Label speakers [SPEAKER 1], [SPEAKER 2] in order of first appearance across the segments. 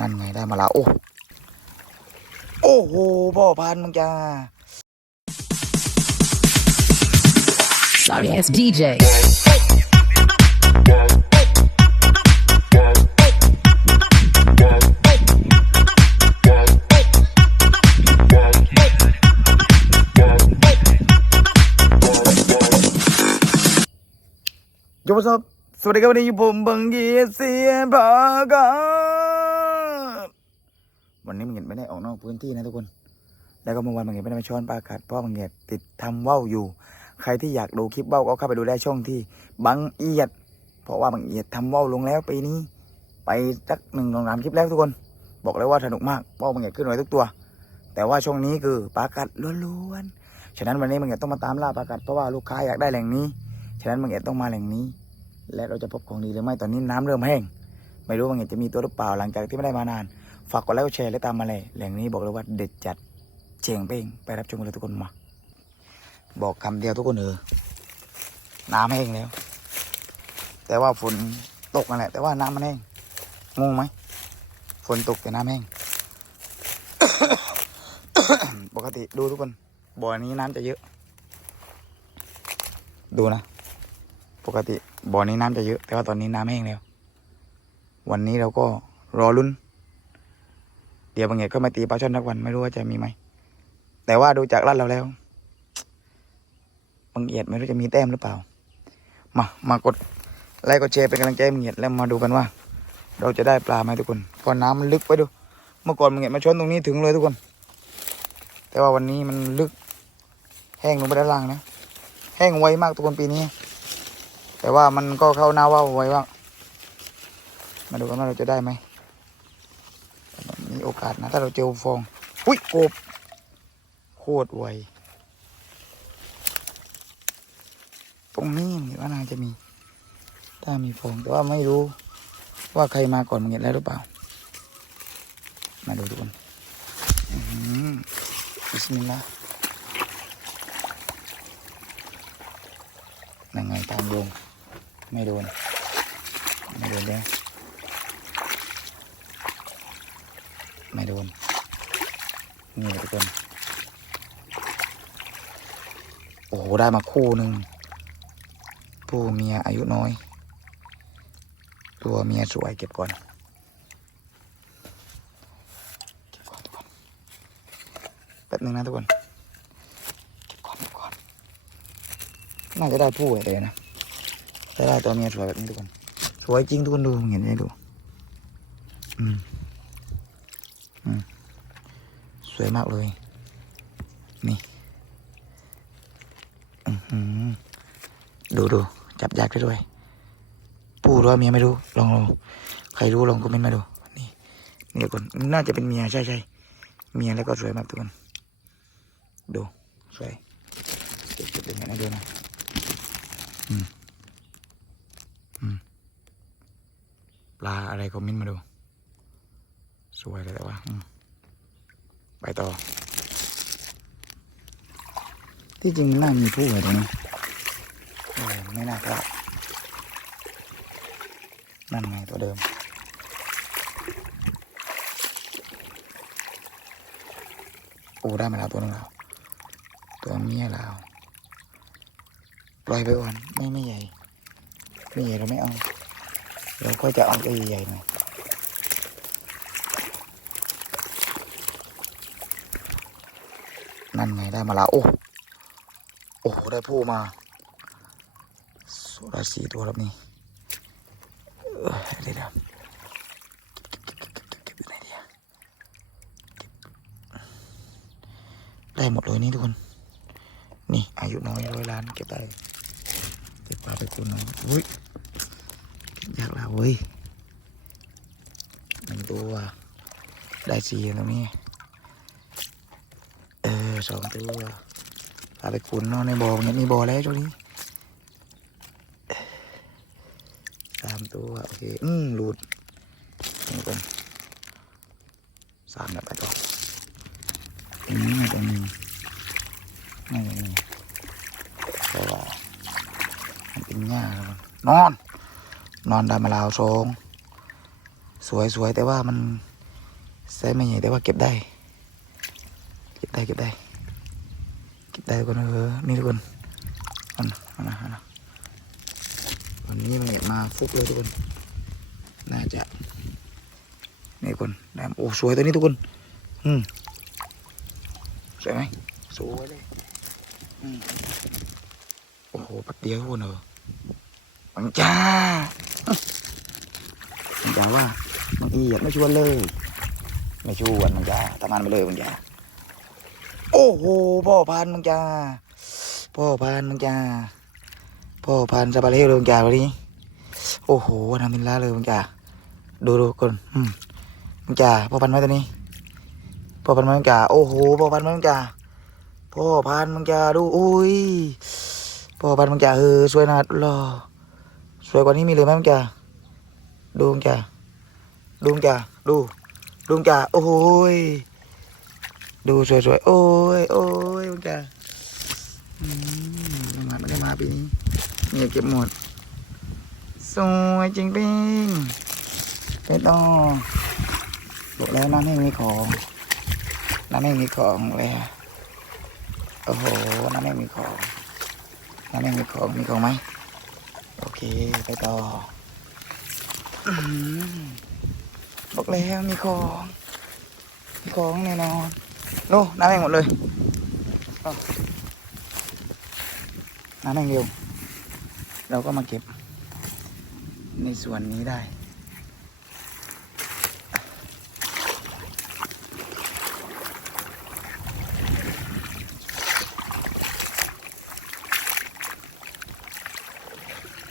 [SPEAKER 1] นั่นไงได้มาแล้ว โอ้ โอ้โหพ่อพันธุ์มึงจ้า
[SPEAKER 2] Sorry ass DJ.
[SPEAKER 1] ยกครับสวัสดีครับวันนี้อยู่ผมบังเยียเสียบากา วันนี้มึงเห็นไม่ได้ออกนอกพื้นที่นะทุกคน แล้วก็เมื่อวานมึงเห็นไม่ได้มาช้อนปลากัดเพราะมึงเห็นติดทำว่าวอยู่ ใครที่อยากดูคลิปว่าวก็เข้าไปดูได้ช่องที่บังเอียด เพราะว่าบังเอียดทำว่าวลงแล้วปีนี้ ไปสักหนึ่งสองสามคลิปแล้วทุกคน บอกเลยว่าสนุกมากว่าวมึงเห็นขึ้นไว้ทุกตัว แต่ว่าช่วงนี้คือปลากัดล้วนๆฉะนั้นวันนี้มึงเห็นต้องมาตามล่าปลากัดเพราะว่าลูกค้าอยากได้แหล่งนี้ฉะนั้นมึงเอ็ดต้องมาแหล่งนี้ และเราจะพบของดีหรือไม่ตอนนี้น้ำเริ่มแห้งไม่รู้ว่ามึงเอ็ดจะมีตัวหรือเปล่าหลังจากที่ไม่ได้มานาน ฝากกดไลค์กดแชร์และตามมาเลยแหล่งนี้บอกเลยว่าเด็ดจัดเจียงเป้งไปรับชมกันเลยทุกคนมา บอกคำเดียวทุกคนเออน้ำแห้งแล้ว แต่ว่าฝนตกนั่นแหละ แต่ว่าน้ำมันแห้งงงไหมฝนตกแต่น้ำแห้งปกติดูทุกคนบ่อนี้น้ำจะเยอะ ดูนะ ปกติบ่อนี้น้ำจะเยอะ แต่ว่าตอนนี้น้ำแห้งแล้ว วันนี้เราก็รอลุ้น ดี๋ยวบางเงียก็มาตีปลาช่อนทักวันไม่รู้ว่าจะมีไหม แต่ว่าดูจากลาดเราแล้ว บางเอียดไม่รู้จะมีแต้มหรือเปล่า มามากดไลค์กดแชร์เป็นกำลังใจให้บางเอียดแล้วมาดูกันว่า เราจะได้ปลาไหมทุกคนเพราะน้ำมันลึกไปดู เมื่อก่อนบางเอียดมาชนตรงนี้ถึงเลยทุกคน แต่ว่าวันนี้มันลึก แห้งลงไปด้านล่างนะ แห้งไวมากทุกคนปีนี้ แต่ว่ามันก็เข้าหน้าว่าไวว่ามาดูกันว่าเราจะได้ไหม โอกาสนะ ถ้าเราเจอฟองอุ้ยกบ โคตรไวตรงนี้มีว่าน่าจะมี ถ้ามีฟองแต่ว่าไม่รู้ ว่าใครมาก่อนมึงเห็นแล้วหรือเปล่า มาดูทุกคนอื้อหือบิสมิลลาห์ยังไงทางโยงไม่โดน ไม่โดนเลย ไม่โดน นี่ทุกคน โอ้โห ได้มาคู่หนึ่งผู้เมียอายุน้อย ตัวเมียสวยเก็บก่อนเก็บก่อนทุกคนแป๊บนึงนะทุกคนเก็บก่อนเก็บก่อนน่าจะได้ผู้เลยนะถ้าได้ตัวเมียสวยแบบนี้ทุกคนสวยจริงทุกคนดูเห็นไหมดูอืม อืม ส วยมากเลย นี่อือหือดูดูจับยากได้ด้วย ผู้รือว่าเมียไม่รู้ ลองลองใครรู้ลองคอมเมนต์มาดู นี่นี่คนน่าจะเป็นเมียใช่ใช่เมียแล้วก็สวยมากทุกคนดูสวยเก็บเก็บอย่างนี้นะดูนะปลาอะไรคอมเมนต์มาดู สวยเลยแต่ว่าอืม ไปต่อ ที่จริงน่ามีผู้อะไรตรงนี้เออไม่น่าพลาดนั่นไงตัวเดิม โอ้ได้มาแล้วตัวนึงแล้ว ตัวเมียแล้วปล่อยไปก่อนไม่ไม่ใหญ่ ไม่ใหญ่เราไม่เอา เราก็จะเอาตัวใหญ่หน่อย นั่นไงได้มาแล้วโอ้โอ้โหได้ผู้มาสุดาสีตัวแล้วนี่เออเดี๋ยวได้หมดเลยนี่ทุกคน นี่อายุน้อยร้อยล้านเก็บได้เก็บปลาไปคุณน่อยอุ้ยยากแล้วเว้ยหนึ่งตัวได้สี่ตรงนี้ ออสองตัวพาไปขุนเนาะในบ่อเนี่ยมีบ่อแล้วตัวนี้สามตัวโอเคอืมหลุดนี่ก่อนสามแล้วไปต่ออืมตรงนี้นี่นี่เพราะว่ามันเป็นหญ้าแล้วนนอน นอนดามาลาวทรงสวยสวยแต่ว่ามันไซส์ไม่ใหญ่แต่ว่าเก็บได้ เก็บได้เก็บได้ เก็บได้ทุกคนเออนี่ทุกคนอานะอานะอนะวันนี้มันมาฟุกเลยทุกคน น่าจะ นี่ทุกคนได้โอ้สวยตัวนี้ทุกคน อืม สวยไหมสวยเลย อืม โอ้โหปัดเดียวทุกคนเออบังจ้าบังจ้าว่าบางอีอยากไม่ชวนเลย ไม่ชวนบังจ้าทำงานไปเลยบังจ้า อ้โหพ่อพันธุ์บังจาพ่อพันธุ์บังจาพ่อพันธุ์สบายเลยบังจาวันนี้ โอ้โหทำเป็นล้าเลยบังจาดูดูคนอืมบังจาพ่อพันธุ์ไหมตัวนี้พ่อพันธุ์มังจาโอ้โหพ่อพันธุ์มังจาพ่อพันธุ์มังจาดูอุ้ยพ่อพันธุ์มังจาเออสวยนะรอสวยกว่านี้มีเลยไหมมังจาดูมังจาดูมังจาดูดูมังจาโอ้ย ดูสวยๆ โอ้ยโอ้ยมังจ่าอืมไม่มาไม่ได้มาปีนี้เนี่เก็บหมด สวยจริงปิงไปต่อบอกแล้วน้ำไม่มีของน้ำไม่มีของเลยโอ้โหน้ำไม่มีของน้ำไม่มีของมีของไหมโอเคไปต่ออื้อหือบอกแล้วมีของมีของแน่นอน โน่น้ำแห้งหมดเลยเอาน้ำแห้งเดียวเราก็มาเก็บ ในส่วนนี้ได้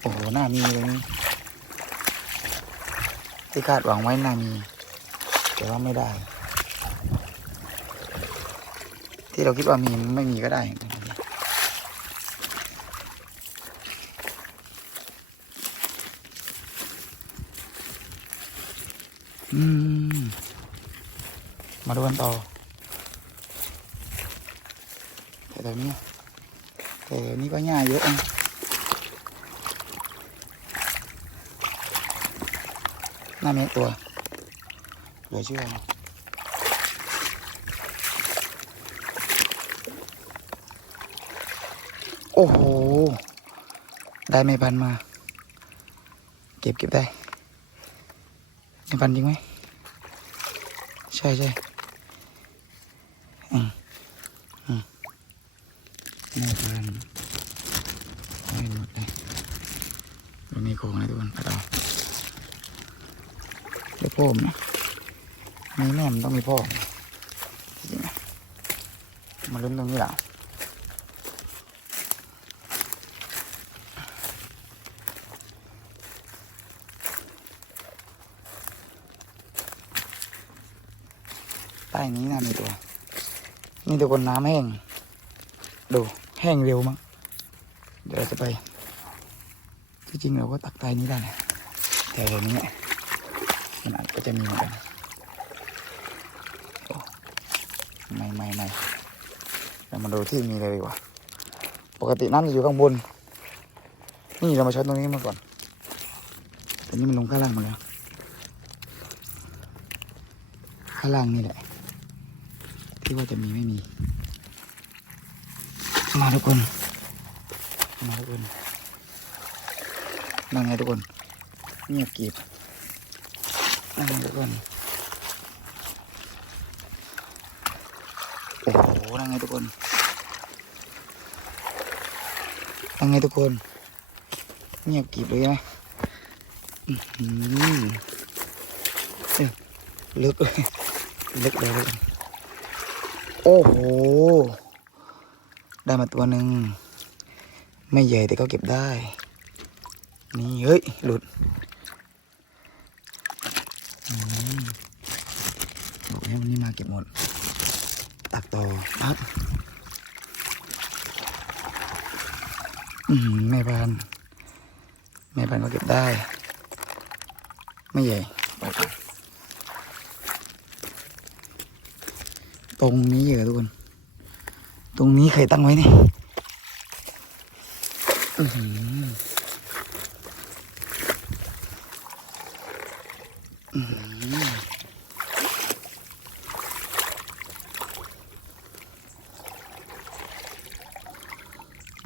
[SPEAKER 1] โอ้โห หน้ามีตรงนี้ที่คาดหวังไว้หน้ามี แต่ว่าไม่ได้ ที่เราคิดว่ามีไม่มีก็ได้อืมมาดูกันต่อแต่ตอนนี้แต่ตอนนี้ก็หญ้าเยอะนะหน้าเมฆตัวเหลือเชื่อนะ โอ้โห ได้ไม่พันมา เก็บเก็บได้ไม่พันจริงไหม ใช่ใช่อืมอืมไม่พันไม่หมดเลยไม่มีของเลยทุกคนไปต่อเดี๋ยวพ่อมนะมีแม่มันต้องมีพ่อจริงๆนะมาลุ้นตรงนี้แหละ ต้นี้นะมีตัว นี่ทุกคนน้ำแห้ง ดูแห้งเร็วมั้งเดี๋ยวเราจะไป ที่จริงเราก็ตักใต้นี้ได้นะแต่เดี๋ยวนี้มันอาจจะมีเหมือนกันโอ้ไม่ไม่ไม่เรามาดูที่มีเลยดีกว่า ปกติน้ำจะอยู่ข้างบน นี่เรามาช้อนตรงนี้มาก่อนแต่นี่มันลงข้างล่างมาแล้วข้างล่างนี่แหละ ที่ว่าจะมีไม่มีมาทุกคนมาทุกคนนั่งไงทุกคนเงียบกริบนั่นทุกคนโอ้โหนั่งไงทุกคนนั่งไงทุกคน เงียบกริบเลยนะอื้อหือเอ้ยลึกเลยลึกเลยทุก โอ้โห ได้มาตัวหนึ่ง ไม่ใหญ่แต่ก็เก็บได้ นี่ เฮ้ย หลุดบอกให้วันนี้มาเก็บหมด ตักต่อปั๊บแม่พันแม่พันก็เก็บได้ ไม่ใหญ่ไป ตรงนี้เหรอทุกคน ตรงนี้เคยตั้งไว้นี่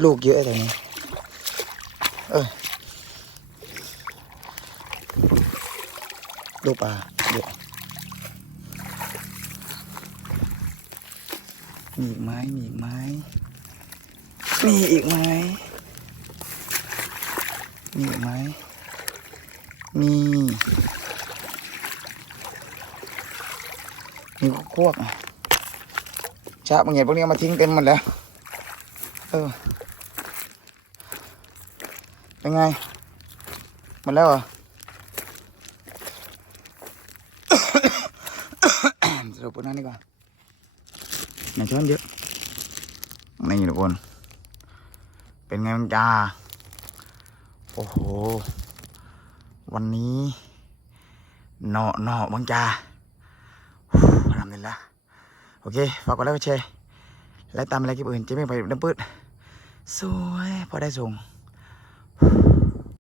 [SPEAKER 1] ลูกเยอะตรนี้ เออลูกปลาเยอะ มีอีกไหมมีอีกไหมมีอีกไหมมีอีกไหมมี มีพวกอะชาบางอย่างพวกนี้มาทิ้งเต็มหมดแล้ว เออ เป็นไง หมดแล้วเหรอสรุปปุ่นนั้นดีกว่า อย่าช้อนเยอะนี่ทุกคน เป็นไงบ้างจ้า โอ้โห วันนี้เนาะเนาะบ้างจ้าทำเลยละโอเค ฝากกดไลค์กดแชร์ และตามอะไรกิบอื่นจะไม่ไปน้ำปืดสวย พอได้ส่ง